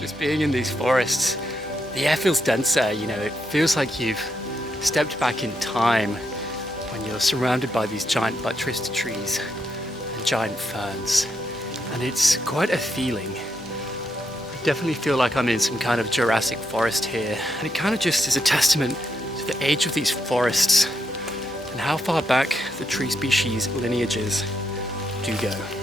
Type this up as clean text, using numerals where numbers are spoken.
Just being in these forests, the air feels denser, you know, it feels like you've stepped back in time when you're surrounded by these giant buttressed trees and giant ferns. And it's quite a feeling. I definitely feel like I'm in some kind of Jurassic forest here. And it kind of just is a testament to the age of these forests and how far back the tree species lineages do go.